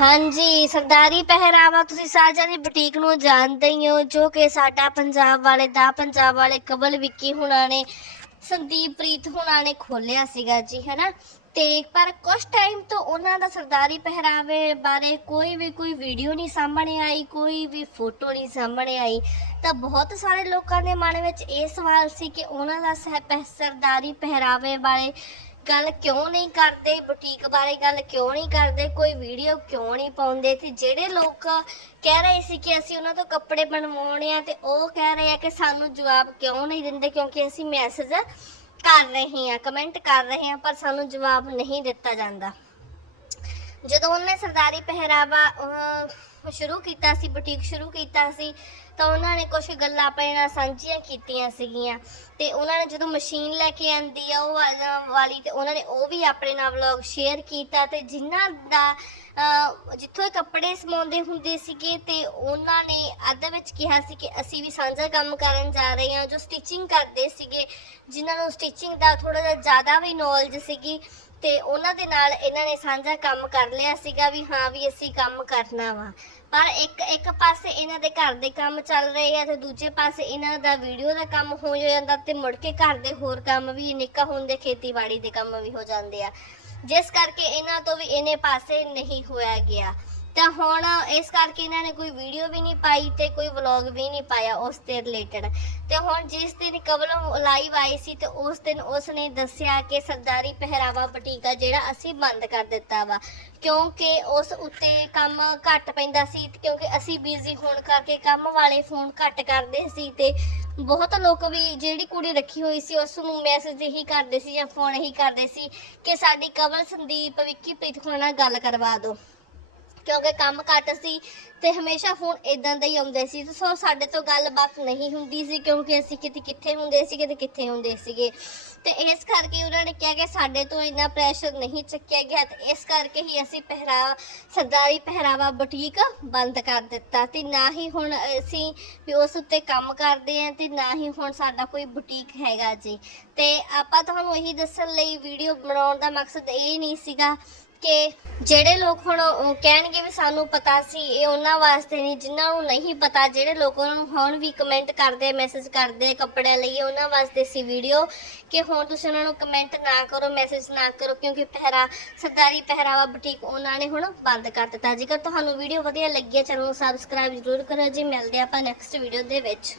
ਹਾਂਜੀ, ਸਰਦਾਰੀ ਪਹਿਰਾਵਾ ਤੁਸੀਂ ਸਾਰਿਆਂ ਦੀ ਬੁਟੀਕ ਨੂੰ ਜਾਣਦੇ ਹੀ ਹੋ, ਜੋ ਕਿ ਸਾਡਾ ਪੰਜਾਬ ਵਾਲੇ ਦਾ ਪੰਜਾਬ ਵਾਲੇ ਕਬਲ ਵਿੱਕੀ ਹੁਣਾਂ ਨੇ, ਸੰਦੀਪ ਪ੍ਰੀਤ ਹੁਣਾਂ ਨੇ ਖੋਲਿਆ ਸੀਗਾ ਜੀ, ਹੈਨਾ? ਤੇ ਪਰ ਕੁਝ ਟਾਈਮ ਤੋਂ ਉਹਨਾਂ ਦਾ ਸਰਦਾਰੀ ਪਹਿਰਾਵੇ ਬਾਰੇ ਕੋਈ ਵੀ ਕੋਈ ਵੀਡੀਓ ਨਹੀਂ ਸਾਹਮਣੇ ਆਈ, ਕੋਈ ਵੀ ਫੋਟੋ ਨਹੀਂ ਸਾਹਮਣੇ ਆਈ, ਤਾਂ ਬਹੁਤ ਸਾਰੇ ਲੋਕਾਂ ਦੇ ਮਨ ਵਿੱਚ ਇਹ ਸਵਾਲ ਸੀ ਕਿ ਉਹਨਾਂ ਦਾ ਸਹ- ਪਹਿ- ਸਰਦਾਰੀ ਪਹਿਰਾਵੇ ਬਾਰੇ ਗੱਲ ਕਿਉਂ ਨਹੀਂ ਕਰਦੇ? ਬੁਟੀਕ ਬਾਰੇ ਗੱਲ ਕਿਉਂ ਨਹੀਂ ਕਰਦੇ? ਕੋਈ ਵੀਡੀਓ ਕਿਉਂ ਨਹੀਂ ਪਾਉਂਦੇ? ਤੇ ਜਿਹੜੇ ਲੋਕ ਕਹਿ ਰਹੇ ਸੀ ਕਿ ਅਸੀਂ ਉਹਨਾਂ ਤੋਂ ਕੱਪੜੇ ਬਣਵਾਉਣੇ ਆ ਤੇ ਉਹ ਕਹਿ ਰਹੇ ਆ ਕਿ ਸਾਨੂੰ ਜਵਾਬ ਕਿਉਂ ਨਹੀਂ ਦਿੰਦੇ ਕਿਉਂਕਿ ਅਸੀਂ ਮੈਸੇਜ ਕਰ ਰਹੇ ਹਾਂ ਕਮੈਂਟ ਕਰ ਰਹੇ ਹਾਂ ਪਰ ਸਾਨੂੰ ਜਵਾਬ ਨਹੀਂ ਦਿੱਤਾ ਜਾਂਦਾ। ਜਦੋਂ ਉਹਨੇ ਸਰਦਾਰੀ ਪਹਿਰਾਵਾ ਅਹ, ਸ਼ੁਰੂ ਕੀਤਾ ਸੀ ਬੁਟੀਕ ਸ਼ੁਰੂ ਕੀਤਾ ਸੀ, ਤਾਂ ਉਹਨਾਂ ਨੇ ਕੁਝ ਗੱਲਾਂ ਆਪਣੇ ਨਾਲ ਸਾਂਝੀਆਂ ਕੀਤੀਆਂ ਸੀਗੀਆਂ। ਤੇ ਉਹਨਾਂ ਨੇ ਜਦੋਂ ਮਸ਼ੀਨ ਲੈ ਕੇ ਆਂਦੀ ਆ ਉਹ ਵਾਲਾ- ਵਾਲੀ, ਤੇ ਉਹਨਾਂ ਨੇ ਉਹ ਵੀ ਆਪਣੇ ਨਾਲ ਵਲੌਗ ਸ਼ੇਅਰ ਕੀਤਾ ਤੇ ਜਿਨ੍ਹਾਂ ਦਾ ਜਿੱਥੋਂ ਇਹ ਕੱਪੜੇ ਸਮਾਉਂਦੇ ਹੁੰਦੇ ਸੀਗੇ ਤੇ ਉਹਨਾਂ ਨੇ ਅੱਧ ਵਿੱਚ ਕਿਹਾ ਸੀ ਕਿ ਅਸੀਂ ਵੀ ਸਾਂਝਾ ਕੰਮ ਕਰਨ ਜਾ ਰਹੇ ਹਾਂ, ਜੋ ਸਟਿਚਿੰਗ ਕਰਦੇ ਸੀਗੇ, ਜਿਨ੍ਹਾਂ ਨੂੰ ਸਟਿਚਿੰਗ ਦਾ ਥੋੜਾ ਜਿਹਾ ਜ਼ਿਆਦਾ ਵੀ ਨੌਲੇਜ ਸੀਗੀ ਤੇ ਉਹਨਾਂ ਦੇ ਨਾਲ ਇਹਨਾਂ ਨੇ ਸਾਂਝਾ ਕੰਮ ਕਰ ਲਿਆ ਸੀਗਾ ਵੀ ਹਾਂ ਵੀ ਅਸੀਂ ਕੰਮ ਕਰਨਾ ਵਾ। ਪਰ ਇੱਕ ਇੱਕ ਪਾਸੇ ਇਹਨਾਂ ਦੇ ਘਰ ਦੇ ਕੰਮ ਚੱਲ ਰਹੇ ਆ ਤੇ ਦੂਜੇ ਪਾਸੇ ਇਹਨਾਂ ਦਾ ਵੀਡੀਓ ਦਾ ਕੰਮ ਹੋ ਜਾਂਦਾ ਤੇ ਮੁੜ ਕੇ ਘਰ ਦੇ ਹੋਰ ਕੰਮ ਵੀ ਨਿੱਕਾ ਹੁੰਦੇ ਖੇਤੀਬਾੜੀ ਦੇ ਕੰਮ ਵੀ ਹੋ ਜਾਂਦੇ ਆ। ਜਿਸ ਕਰਕੇ ਇਹਨਾਂ ਤੋਂ ਵੀ ਇਹਨੇ ਪਾਸੇ ਨਹੀਂ ਹੋਇਆ ਗਿਆ। ਤਾਂ ਹੁਣ ਇਸ ਕਰਕੇ ਇਹਨਾਂ ਨੇ ਕੋਈ ਵੀਡੀਓ ਵੀ ਨਹੀਂ ਪਾਈ ਤੇ ਕੋਈ ਵਲੌਗ ਵੀ ਨਹੀਂ ਪਾਇਆ ਉਸ ਦੇ ਰਿਲੇਟਡ ਤੇ ਹੁਣ ਜਿਸ ਦਿਨ ਕਬਲ ਲਾਈਵ ਆਈ ਸੀ ਤੇ ਉਸ ਦਿਨ ਉਸ ਨੇ ਦੱਸਿਆ ਕਿ ਸਰਦਾਰੀ ਪਹਿਰਾਵਾ ਬਟੀਕਾ ਜਿਹੜਾ ਅਸੀਂ ਬੰਦ ਕਰ ਦਿੱਤਾ ਵਾ। ਕਿਉਂਕਿ ਉਸ ਉੱਤੇ ਕੰਮ ਘੱਟ ਪੈਂਦਾ ਸੀ ਕਿਉਂਕਿ ਅਸੀਂ ਬਿਜ਼ੀ ਹੋਣ ਕਰਕੇ ਕੰਮ ਵਾਲੇ ਫੋਨ ਘੱਟ ਕਰਦੇ ਸੀ ਤੇ ਬਹੁਤ ਲੋਕ ਵੀ ਜਿਹੜੀ ਕੁੜੀ ਰੱਖੀ ਹੋਈ ਸੀ ਉਸ ਨੂੰ ਮੈਸੇਜ ਹੀ ਕਰਦੇ ਸੀ ਜਾਂ ਫੋਨ ਹੀ ਕਰਦੇ ਸੀ ਕਿ ਸਾਡੀ ਕਵਲ ਸੰਦੀਪ, ਵਿੱਕੀ ਪ੍ਰੀਤ ਹੋਣਾ ਨਾਲ ਗੱਲ ਕਰਵਾ ਦਿਓ। ਕਿਉਂਕਿ ਕੰਮ ਘੱਟ ਸੀ ਤੇ ਹਮੇਸ਼ਾ ਫੋਨ ਇਦਾਂ ਦਾ ਹੀ ਆਉਂਦੇ ਸੀ। ਸੋ ਸਾਡੇ ਤੋਂ ਗੱਲਬਾਤ ਨਹੀਂ ਹੁੰਦੀ ਸੀ ਕਿਉਂਕਿ ਅਸੀਂ ਕਿਤੇ ਕਿੱਥੇ ਹੁੰਦੇ ਸੀ ਕਿਤੇ ਕਿੱਥੇ ਹੁੰਦੇ ਸੀਗੇ। ਤੇ ਇਸ ਕਰਕੇ ਉਹਨਾਂ ਨੇ ਕਿਹਾ ਕਿ ਸਾਡੇ ਤੋਂ ਇੰਨਾ ਪ੍ਰੈਸ਼ਰ ਨਹੀਂ ਚੱਕਿਆ ਗਿਆ ਤੇ ਇਸ ਕਰਕੇ ਹੀ ਅਸੀਂ ਪਹਿਰਾ, ਸਰਦਾਰੀ ਪਹਿਰਾਵਾ ਬੁਟੀਕ ਬੰਦ ਕਰ ਦਿੱਤਾ ਤੇ ਨਾ ਹੀ ਹੁਣ ਅਸੀਂ ਵੀ ਉਸ ਉੱਤੇ ਕੰਮ ਕਰਦੇ ਆਂ ਤੇ ਨਾ ਹੀ ਹੁਣ ਸਾਡਾ ਕੋਈ ਬੁਟੀਕ ਹੈਗਾ ਜੀ। ਤੇ ਆਪਾਂ ਤੁਹਾਨੂੰ ਇਹੀ ਦੱਸਣ ਲਈ ਵੀਡੀਓ ਬਣਾਉਣ ਦਾ ਮਕਸਦ ਇਹ ਨਹੀਂ ਸੀਗਾ ਕਿ ਜਿਹੜੇ ਲੋਕ ਹੁਣ ਉਹ ਕਹਿਣਗੇ ਵੀ ਸਾਨੂੰ ਪਤਾ ਸੀ, ਇਹ ਉਹਨਾਂ ਵਾਸਤੇ ਨਹੀਂ, ਜਿਨ੍ਹਾਂ ਨੂੰ ਨਹੀਂ ਪਤਾ, ਜਿਹੜੇ ਲੋਕ ਉਹਨਾਂ ਨੂੰ ਹੁਣ ਵੀ ਕਮੈਂਟ ਕਰਦੇ ਮੈਸੇਜ ਕਰਦੇ ਕੱਪੜਿਆਂ ਲਈ, ਉਹਨਾਂ ਵਾਸਤੇ ਸੀ ਵੀਡੀਓ ਕਿ ਹੁਣ ਤੁਸੀਂ ਉਹਨਾਂ ਨੂੰ ਕਮੈਂਟ ਨਾ ਕਰੋ ਮੈਸੇਜ ਨਾ ਕਰੋ, ਕਿਉਂਕਿ ਪਹਿਰਾ, ਸਰਦਾਰੀ ਪਹਿਰਾਵਾ ਬੁਟੀਕ ਉਹਨਾਂ ਨੇ ਹੁਣ ਬੰਦ ਕਰ ਦਿੱਤਾ। ਜੇਕਰ ਤੁਹਾਨੂੰ ਵੀਡੀਓ ਵਧੀਆ ਲੱਗੀ ਹੈ, ਚੈਨਲ ਨੂੰ ਸਬਸਕ੍ਰਾਈਬ ਜ਼ਰੂਰ ਕਰੋ ਜੀ। ਮਿਲਦੇ ਆਪਾਂ ਨੈਕਸਟ ਵੀਡੀਓ ਦੇ ਵਿੱਚ।